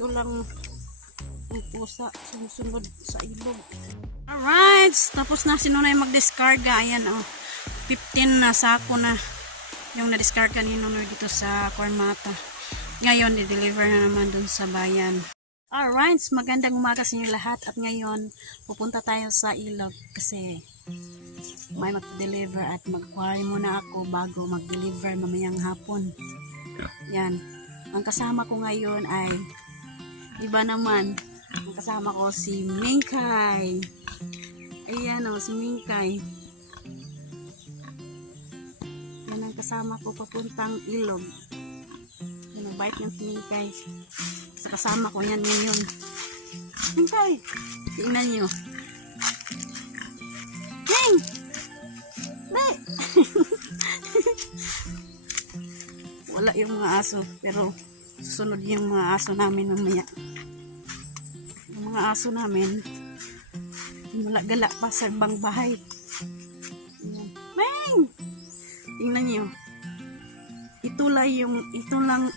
Ito lang ang pusa sumusunod sa ilog. Alright, tapos na si Nonoy mag-discarga. Ayan oh, 15 na sako na yung na-discarga ni Nonoy dito sa Kormata. Ngayon, di-deliver na naman dun sa bayan. Alright, magandang umaga sa inyo lahat. At ngayon, pupunta tayo sa ilog kasi may mag-deliver at mag-quarry muna ako bago mag-deliver mamayang hapon. Yan. Ang kasama ko ngayon ay iba naman. Ang kasama ko si Mingkay. Ayan o, si Mingkay. Yan ang kasama ko papuntang ilog. Yan ang bike ng si Mingkay. Sa kasama ko yan ngayon. Mingkay! Tingnan nyo. Ming! Be! Wala yung mga aso. Pero susunod yung mga aso namin mamaya. Mga aso namin gala pa sa ibang bahay. Meng! Tingnan nyo. Ito lang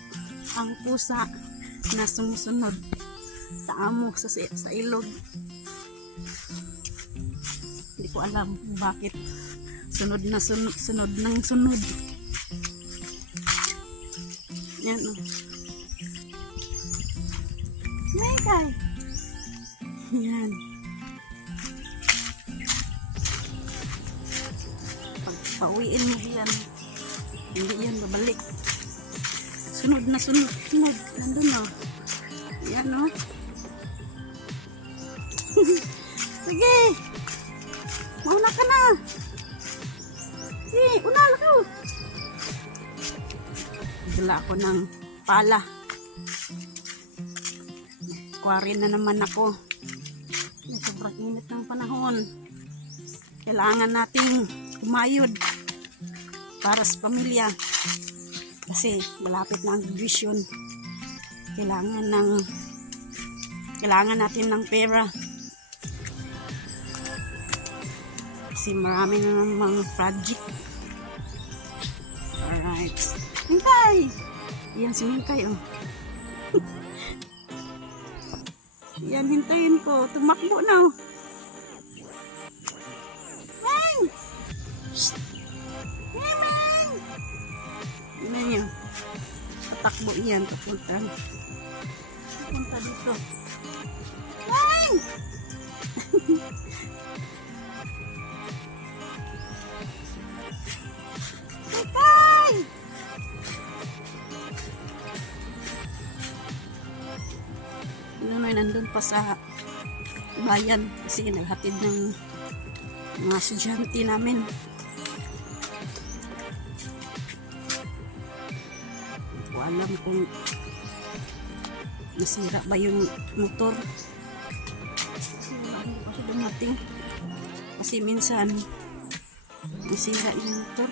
ang pusa na sumusunod sa amo sa ilog. Hindi ko alam kung bakit sunod ng sunod. Yan o. Mekay! Yan. Pagpauwiin mo yan. Hindi yan babalik. Sunod na sunod. Nandun o. Yan o. Sige. Mauna ka na. Sige, unala ka. Dala ako ng pala. Quarry na naman ako. Sobrang init ng panahon. Kailangan nating kumayod para sa pamilya. Kasi malapit na ang graduation. Kailangan natin ng pera. Kasi marami na namang project. Alright. Mingkay! Yan si Mingkay oh. Yan, hintayin ko. Tumakbo na. Meng! Meng! Tingnan nyo. Patakbo yan. Papunta dito. Meng! Mingkay! Nandun pa sa bayan kasi naghatid ng mga estudyante namin. Hindi ko alam kung nasira ba yung motor. Hindi pa siya dumating kasi minsan nasira yung motor.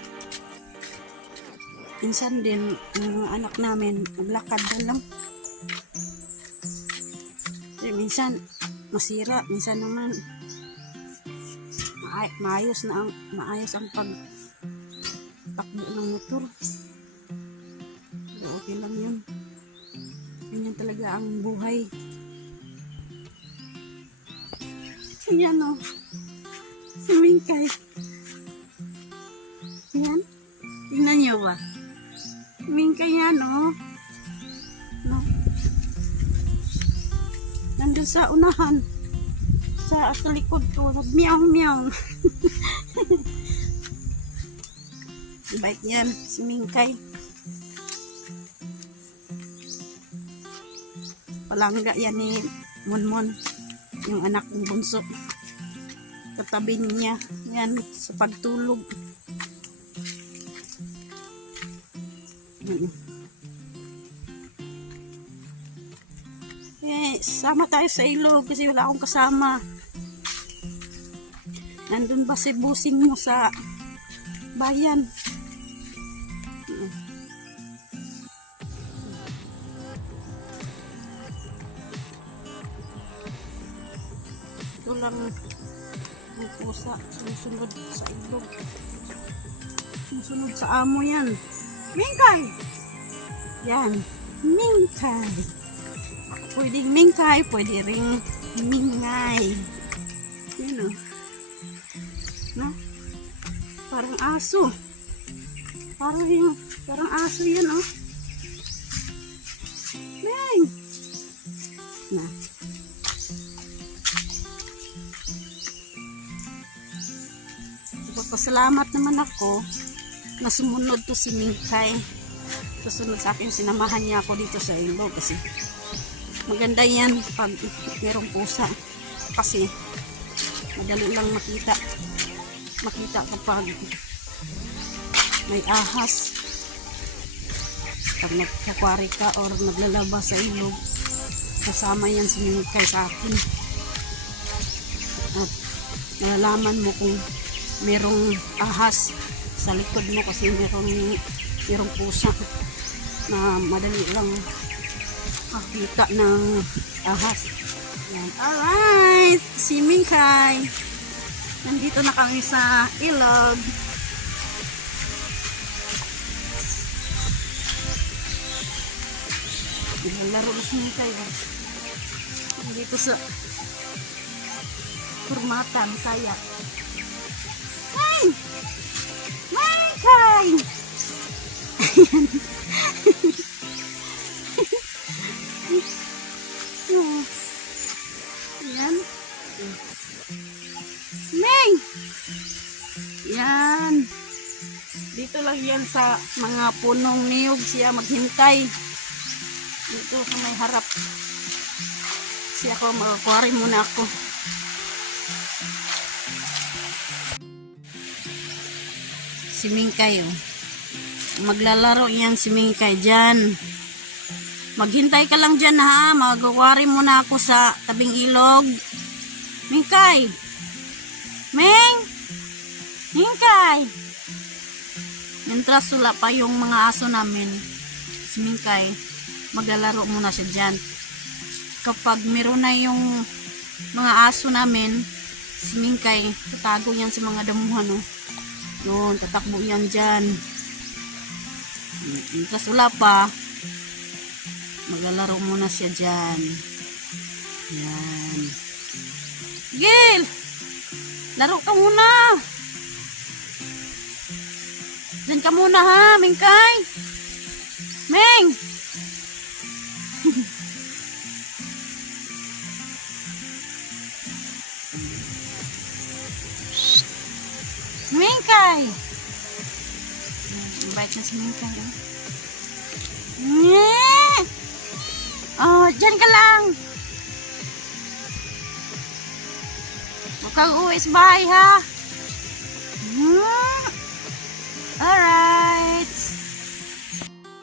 Minsan din yung anak namin naglakad na lang. Minsan masira, minsan naman maayos ang pagtakbo ng motor. Pero okay lang yun. Ganyan talaga ang buhay. Ayan o. Si Mingkay. Ayan. Tingnan nyo ba? Mingkay yan o. No? Nandun sa unahan sa likod ko meow. Bait yan si Mingkay. Palangga yan ni Monmon, yung anak ng bunso. Katabi niya yan sa pagtulog. Sama tayo sa ilog kasi wala akong kasama. Nandun ba si busing mo sa bayan? Ito lang ang pusa sumusunod sa ilog. Sumusunod sa amo yan. Mingkay! Yan. Mingkay! Pwedeng mingkay, pwede ring mingay. Yun o. No? Parang aso. Parang aso yan o. Ming! Na. Pasalamat naman ako na sumunod to si Mingkay. Susunod sa akin, sinamahan niya ako dito sa ilog kasi maganda yan pag merong pusa kasi madali lang makita kapag may ahas. Pag nagkakwari ka or naglalaba sa ilog, kasama yan si Mingkay sa akin at malalaman mo kung merong ahas sa likod mo kasi merong pusa na madali lang makita ng ahas. Yan. Alright, si Mingkay. Nandito na kami sa ilog. Laro na si Mingkay. Nandito sa Kurmatan, Saya. Mingkay! Ayan. Ming! Yan. Dito lang yan sa mga punong niyog siya maghintay. Dito sa may harap. Siya ako, mag-aquari muna ako. Si Mingkay oh. Maglalaro yan si Mingkay dyan. Maghintay ka lang dyan ha. Mag-aquari muna ako sa tabing ilog. Mingkay! Mingkay! Mientras wala pa yung mga aso namin, si Mingkay, maglalaro muna siya dyan. Kapag meron na yung mga aso namin, si Mingkay, tatago yan sa mga damuhan oh. Noon, tatakbo yan dyan. Mientras wala pa, maglalaro muna siya dyan. Yan. Gil! Laro ka muna! Diyan ka muna ha, Mingkay! Ming! Mingkay! Invite na si Mingkay. Oh, dyan ka lang! Huwag kang uwi sa bahay ha! Alright!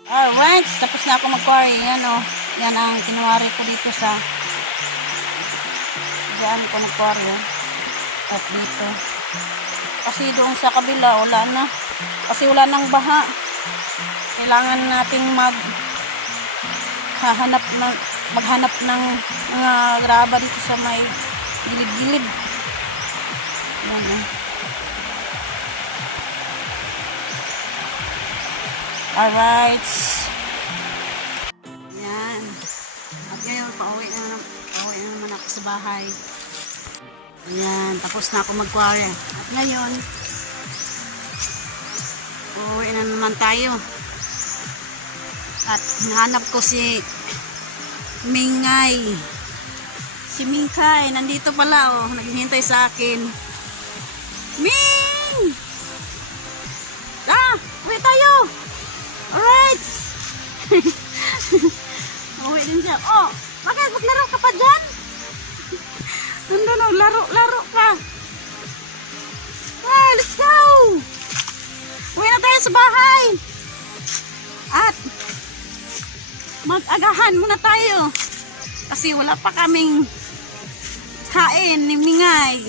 Alright! Tapos na ako mag-quarry. Yan o. Yan ang kinuwari ko dito sa diyan ko nag-quarry o. At dito. Kasi doon sa kabila, wala na. Kasi wala nang baha. Kailangan nating maghanap ng mga graba dito sa may gilid-gilid. Yan o. Alright. Yan. At ngayon, pauwi na naman ako sa bahay. Ayan, tapos na ako mag-quarry. At ngayon, uuwi na naman tayo. At hinahanap ko si Mingay. Si Mingkay, nandito pala oh, naghihintay sa akin. Ming! Uwi tayo! Alright! Uwi din siya. Oh, bakit? Maglaro ka pa dyan? Nandun o, laro pa. Hey, let's go! Uwi na tayo sa bahay. At mag-agahan muna tayo. Kasi wala pa kaming kain ni Mingay.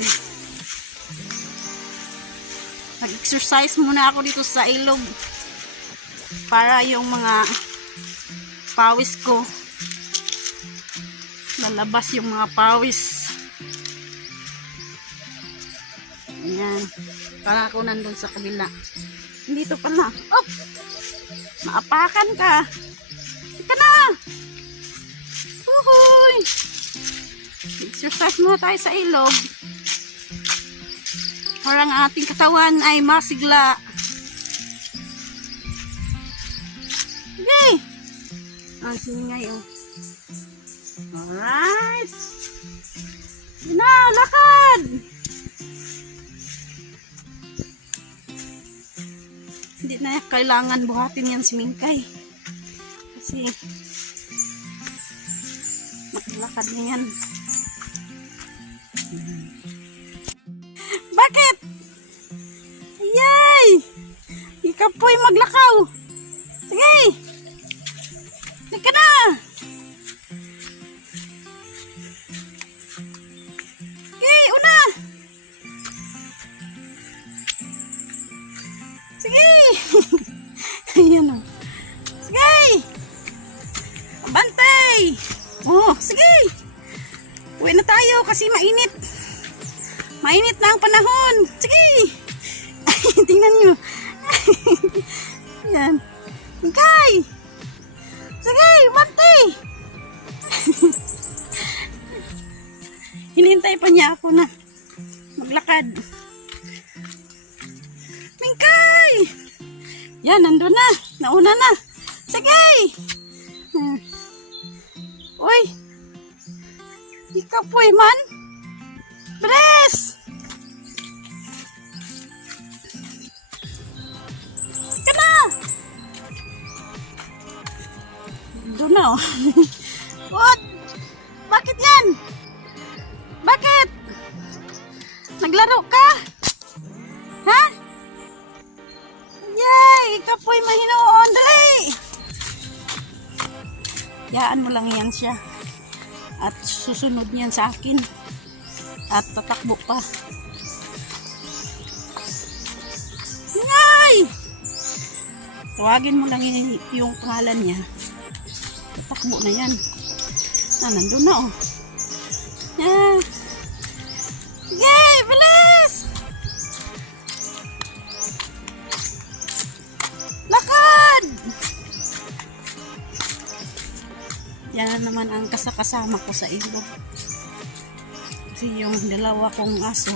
Mag-exercise muna ako dito sa ilog. Para yung mga pawis ko lalabas yung mga pawis. Ayan. Para ako nandun sa kabila. Dito pala. Oh! Maapakan ka. Ika na! Uhuy! Exercise muna tayo sa ilog. Para ang ating katawan ay masigla. Okay! Ang siningay oh. Alright! Na, lakad! Hindi na kailangan buhatin yan si Mingkay. Kasi maglakad na yan. Bakit? Yay! Ikaw po'y maglakaw. Sige! Ika na! Okay, una! Sige! Ayan o. Sige! Bantay! Oh, sige! Uwi na tayo kasi mainit. Mainit na ang panahon. Sige! Tingnan nyo. Ayan. Okay! Sige! Bantay! Hinintay pa niya ako na maglakad. Mingkay! Yan, nandun na. Nauna na. Sige! Uy! Ikaw po man. Bres! Ika na! Doon na oh. What? Bakit yan? Bakit? Naglaro ka? Ha? Yay! Ikaw po'y mahinoon. Dali! Yaan mo lang yan siya. At susunod niyan sa akin. At tatakbo pa. Yay! Tawagin mo lang yung pangalan niya. Tatakbo na yan. Nandun na oh. Yeah. Yay! Bilis! Lakad! Yan naman ang kasama ko sa ilog. Kasi yung dalawa kong aso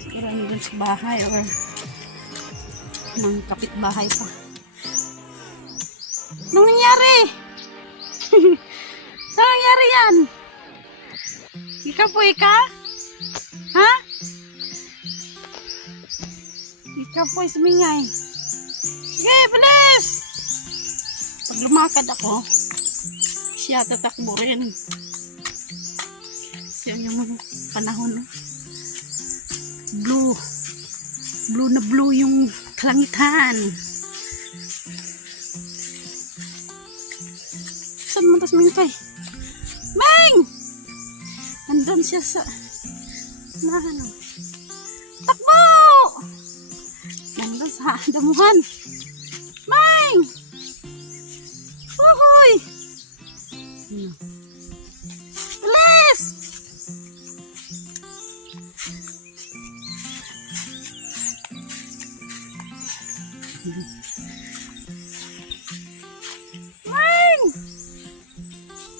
siguro nandun sa bahay or ng kapitbahay pa. Anong nangyari? Anong nangyari yan? Ika po ika? Ha? Ika po ismingay. Sige, bilis! Pag lumakad ako, siya tatakbo rin. Kasi yung panahon, blue. Blue na blue yung kalangitan. Saan mo tas Mingkay? Ming! Nandun siya sa ano? Takbo! Nandun sa damuhan. Ming! Uhuy! Bilis! Ming!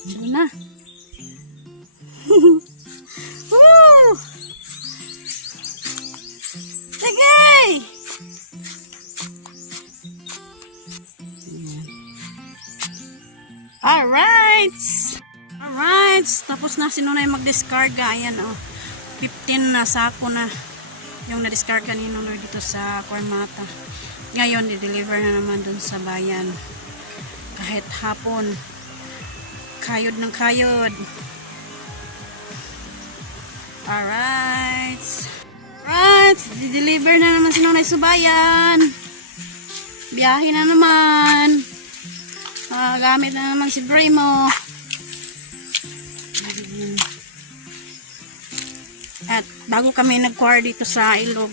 Nandun na. Woo! Sige! Alright! Alright! Tapos na si Nonay mag-discarga. Ayan oh. 15 na sako na yung na-discarga ni Nonoy dito sa Kormata. Ngayon, i-deliver na naman dun sa bayan. Kahit hapon. Kayod ng kayod. Alright. Alright. I-deliver na naman si Nonay sa bayan. Biyahe na naman. Gamit na naman si Bremo. At bago kami nag-choir dito sa ilog,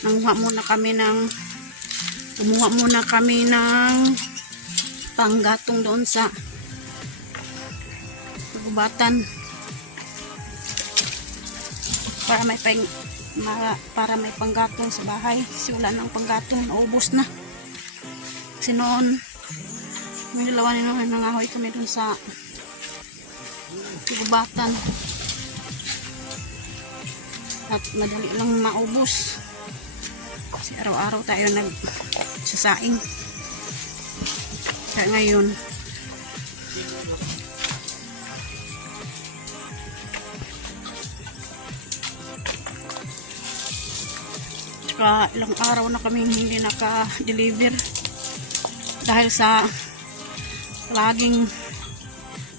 kumuha muna kami ng panggatong doon sa gubatan para may panggatong sa bahay kasi wala nang panggatong, naubos na kasi noon May dalawa nila nangahoy kami dun sa gubatan. At madali lang maubos. Kasi araw-araw tayo nagsasaing. Kaya ngayon, tsaka ilang araw na kami hindi naka-deliver dahil sa laging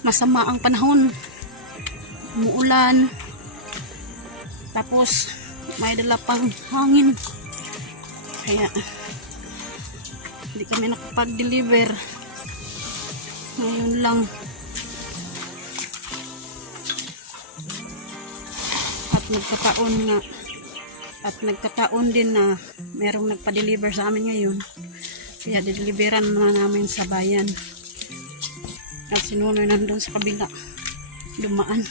masama ang panahon, umuulan, tapos may dala pang hangin, kaya hindi kami nakapag-deliver. Ngayon lang, at nagkataon din na merong nagpa-deliver sa amin ngayon, kaya deliveran na namin sa bayan. At si Nunoy nandun sa kabila, dumaan.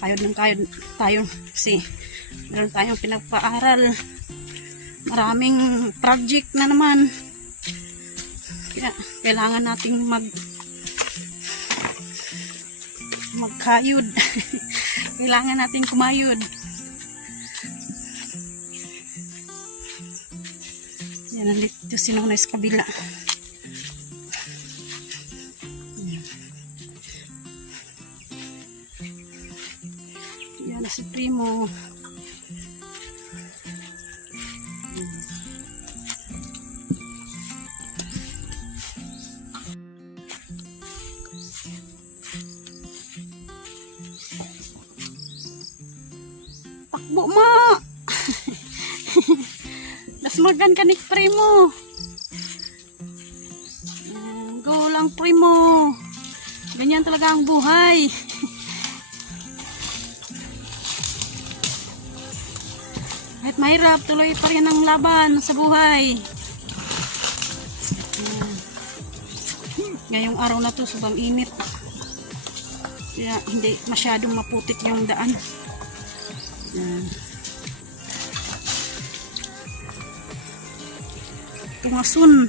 Kayod ng kayod tayo kasi meron tayong pinagpaaral, maraming project na naman, kaya kailangan nating magkayod. Kailangan nating kumayod. Yan, nandito si Nunoy sa kabila. Yan na si Primo. Takbo mo! Dasmagan ka ni Primo. Go lang, Primo. Ganyan talaga ang buhay. Kahit mahirap, tuloy pa rin ang laban sa buhay. Ngayong araw na to, sobrang init. Kaya hindi masyadong maputik yung daan. Tungasun.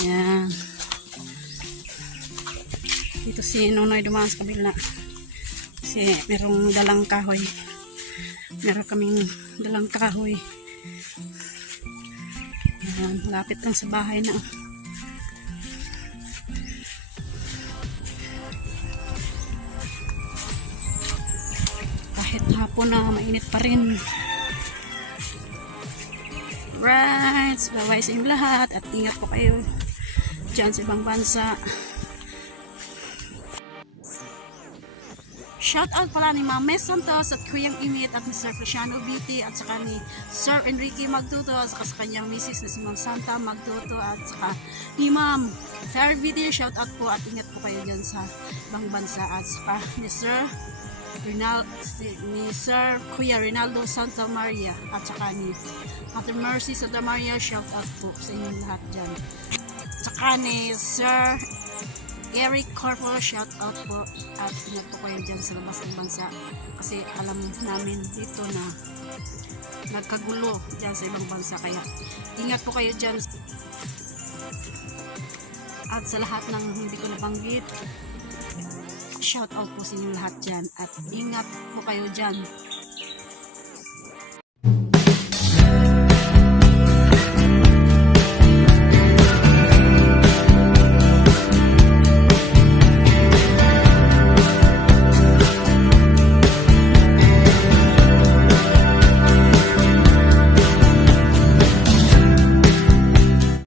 Ayan. Dito si Nunoy dumaan sa kabila. Kasi merong dalang kahoy. Meron kaming dalang kahoy. Ayan, lapit lang sa bahay na. Kahit hapon na mainit pa rin. Right, bye-bye sa inyong lahat at ingat po kayo dyan sa ibang bansa. Shout out pala ni Ma'am Mes Santos at Kuyang Imit at Mr. Feliciano Beauty at saka ni Sir Enrique Magtuto at saka sa kanyang misis na si Ma'am Santa Magtuto at saka ni Ma'am Fair Video. Shout out po at ingat po kayo dyan sa ibang bansa at saka ni Sir Kuya Rinaldo Santa Maria at saka ni Mother Mercy Santa Maria. Shout out po sa inyong lahat dyan. Saka ni Sir Eric Corpo, shout out po at ingat po kayo dyan sa labas ng bansa kasi alam namin dito na nagkagulo dyan sa ibang bansa, kaya ingat po kayo dyan. At sa lahat ng hindi ko nabanggit, shout out po sa inyong lahat dyan at ingat po kayo dyan.